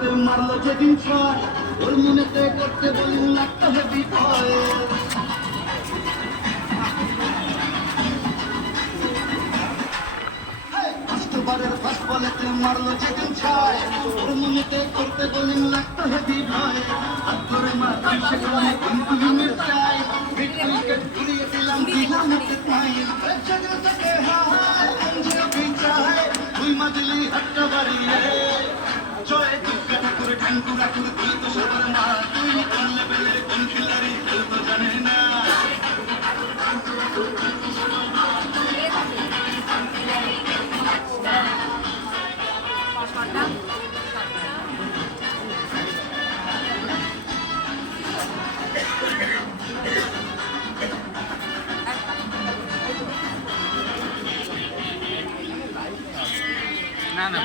বলেতে মারলো যেদিন ছয় ওর মনেতে করতে বলুন একটা হেভি ভয় বারের ফার্স্ট বলেতে মারলো যেদিন ছয় ওর মনেতে করতে বলুন একটা হেভি ভয় হাত ধরে মারতাম সেখানে কিন্তু লিমিট চাই হিট উইকেট ঘুরিয়ে দিলাম দিলাম উইকেট নাই জগৎ থেকে হায় অঞ্জে বিচায় তুই মাজলি হাতটা বাড়িয়ে জয় দুর্গা ঠাকুর ঠাকুর ঠাকুর তুই তো সবার মা তুই কোন লেভেলের কোন খিলাড়ি কেউ তো জানে না না